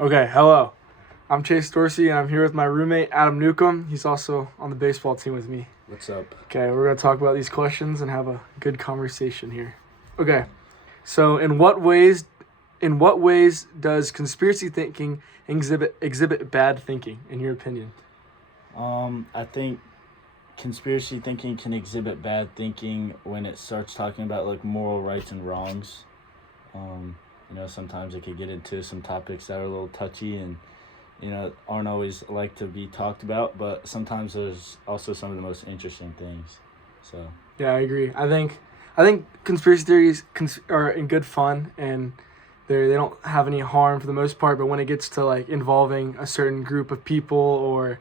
Okay, hello. I'm Chase Dorsey, and I'm here with my roommate, Adam Newcomb. He's also on the baseball team with me. What's up? Okay, we're going to talk about these questions and have a good conversation here. Okay, so in what ways does conspiracy thinking exhibit bad thinking, in your opinion? I think conspiracy thinking can exhibit bad thinking when it starts talking about like moral rights and wrongs. Um, Sometimes it could get into some topics that are a little touchy and aren't always like to be talked about. But sometimes there's also some of the most interesting things. So Yeah, I agree. I think conspiracy theories are in good fun, and they don't have any harm for the most part. But when it gets to like involving a certain group of people or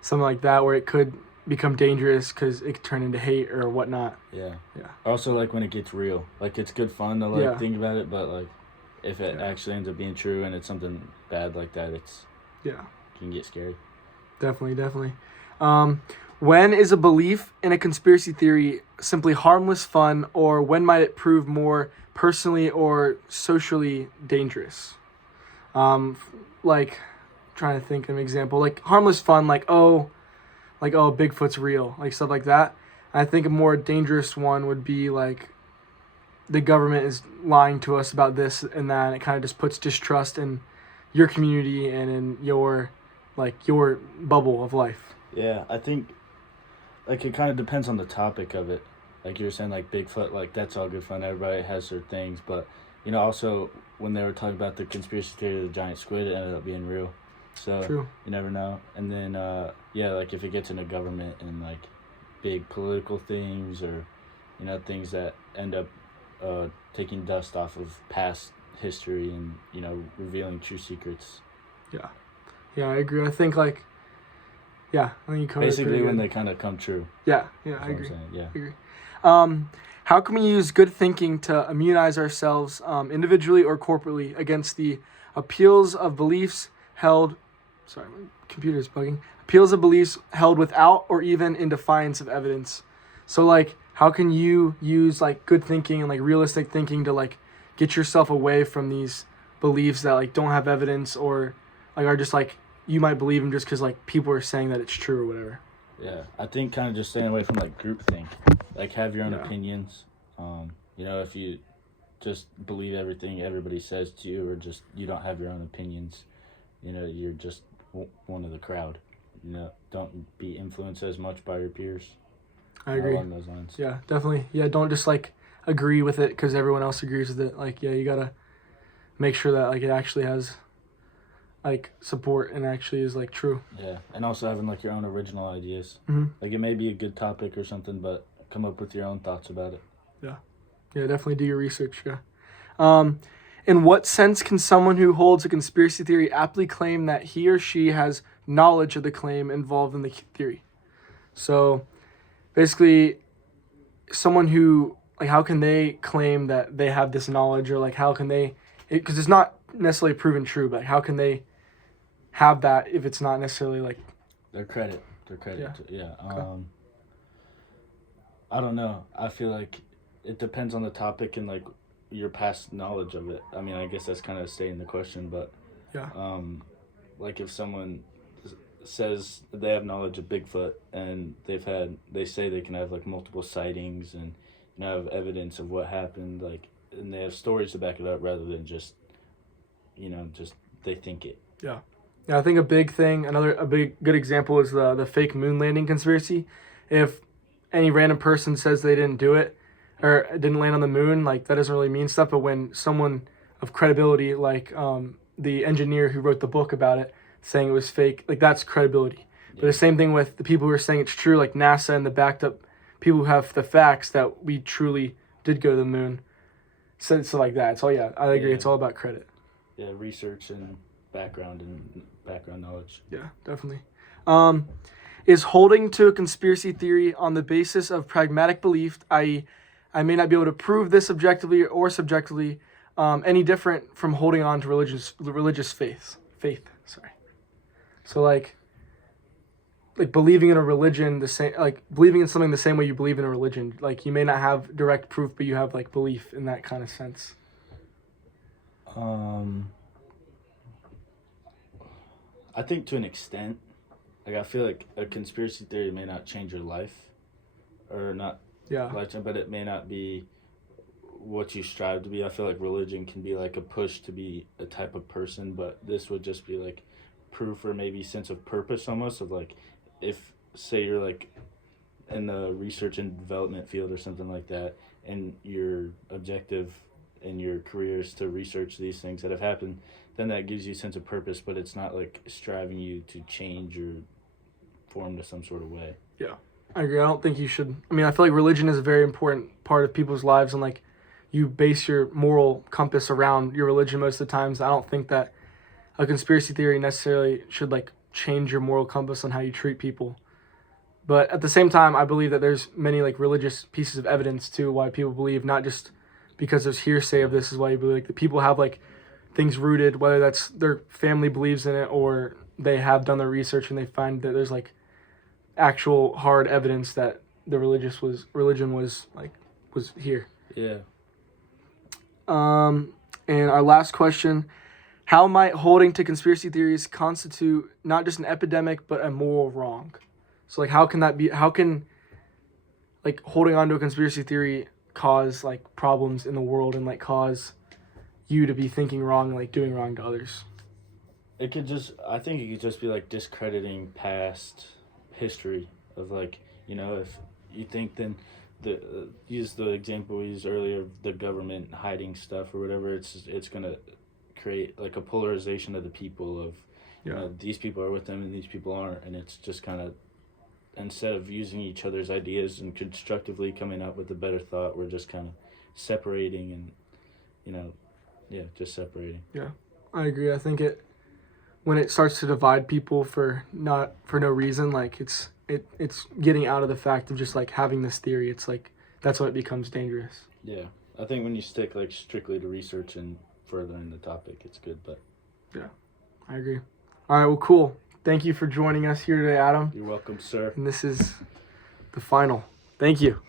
something like that, where it could become dangerous because it could turn into hate or whatnot. yeah. Yeah, Also, like when it gets real, like it's good fun to yeah, think about it, but like if it yeah, actually ends up being true and it's something bad like that, yeah. it can get scary. Definitely, definitely. Um, when is a belief in a conspiracy theory simply harmless fun, or when might it prove more personally or socially dangerous? Um, like, trying to think of an example, like harmless fun, like Bigfoot's real, like stuff like that. I think a more dangerous one would be like the government is lying to us about this and that. And it kind of just puts distrust in your community and in your bubble of life. Yeah, I think like it kind of depends on the topic of it. Like you were saying, like Bigfoot, like that's all good fun. Everybody has their things, but also when they were talking about the conspiracy theory of the giant squid, it ended up being real. So True. you never know. And then yeah, like if it gets into government and like big political things or things that end up taking dust off of past history and revealing true secrets. Yeah. Yeah, I agree. I think you covered it pretty Basically, when good. they kind of come true. Yeah, yeah, That's I what I'm agree. saying. Yeah. I agree. How can we use good thinking to immunize ourselves individually or corporately against the appeals of beliefs held? Sorry, my computer's bugging. Appeals of beliefs held without or even in defiance of evidence. So, like, how can you use like good thinking and like realistic thinking to like get yourself away from these beliefs that like don't have evidence or like are just like you might believe them just because like people are saying that it's true or whatever. Yeah, I think kind of just staying away from like groupthink, like have your own Yeah. opinions. If you just believe everything everybody says to you, or just you don't have your own opinions, you're just one of the crowd. Don't be influenced as much by your peers. I agree. Along those lines. Yeah, definitely. Yeah, don't just like agree with it because everyone else agrees with it. Like, yeah, you gotta make sure that like it actually has like support and actually is like true. Yeah, and also having like your own original ideas. Mm-hmm. Like it may be a good topic or something, but come up with your own thoughts about it. Yeah, yeah, definitely do your research. Yeah. Um, in what sense can someone who holds a conspiracy theory aptly claim that he or she has knowledge of the claim involved in the theory? So basically, someone who like how can they claim that they have this knowledge or like how can they because it's not necessarily proven true, but how can they have that if it's not necessarily like Their credit. yeah. Yeah. Okay. I don't know. I feel like it depends on the topic and like your past knowledge of it. I mean, I guess that's kind of stating the question, but Yeah. um, like if someone says they have knowledge of Bigfoot and they say they can have like multiple sightings and have evidence of what happened, like, and they have stories to back it up rather than just just they think it. Yeah. Yeah, I think a big thing, a big good example is the fake moon landing conspiracy. If any random person says they didn't do it or didn't land on the moon, like that doesn't really mean stuff. But when someone of credibility, like the engineer who wrote the book about it, saying it was fake, like that's credibility. But Yeah. the same thing with the people who are saying it's true, like NASA and the backed up people who have the facts that we truly did go to the moon. So like that. So yeah, I agree. Yeah. It's all about credit. Yeah, research and background knowledge. Yeah, definitely. Um, is holding to a conspiracy theory on the basis of pragmatic belief, i.e., I may not be able to prove this objectively or subjectively, any different from holding on to religious faith. Faith, sorry. So like believing in a religion the same like believing in something the same way you believe in a religion. Like you may not have direct proof, but you have like belief in that kind of sense. Um, I think to an extent, like I feel like a conspiracy theory may not change your life, or not Yeah. but it may not be what you strive to be. I feel like religion can be like a push to be a type of person, but this would just be like proof or maybe sense of purpose almost of like if say you're like in the research and development field or something like that, and your objective in your career is to research these things that have happened, then that gives you a sense of purpose, but it's not like striving you to change or form to some sort of way. I agree. I don't think you should. I mean, I feel like religion is a very important part of people's lives, and like you base your moral compass around your religion most of the times. I don't think that a conspiracy theory necessarily should like change your moral compass on how you treat people. But at the same time, I believe that there's many like religious pieces of evidence too why people believe, not just because there's hearsay of this is why you believe. Like the people have like things rooted, whether that's their family believes in it or they have done their research and they find that there's like actual hard evidence that the religion was here. Yeah. And our last question: how might holding to conspiracy theories constitute not just an epidemic but a moral wrong? So like, how can that be? How can like holding on to a conspiracy theory cause like problems in the world and like cause you to be thinking wrong and like doing wrong to others? I think it could just be like discrediting past history of like, if you think then use the example we used earlier of the government hiding stuff or whatever, it's going to create like a polarization of the people of, these people are with them and these people aren't. And it's just kind of, instead of using each other's ideas and constructively coming up with a better thought, we're just kind of separating and, just separating. Yeah, I agree. I think when it starts to divide people for no reason, like it's getting out of the fact of just like having this theory. It's like that's when it becomes dangerous. Yeah, I think when you stick like strictly to research and furthering the topic, it's good. But yeah, I agree. All right, well, cool. Thank you for joining us here today, Adam. You're welcome, sir. And this is the final. Thank you.